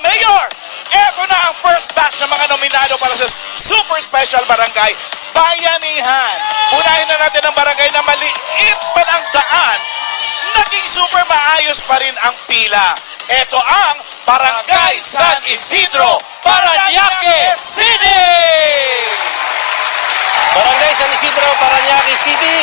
Mayor, eto na ang first batch ng mga nominado para sa Super Special Barangay Bayanihan. Unahin na natin ang barangay na maliit man ang daan, naging super maayos pa rin ang pila. Ito ang Barangay San Isidro, Parañaque City! Barangay San Isidro, Parañaque City.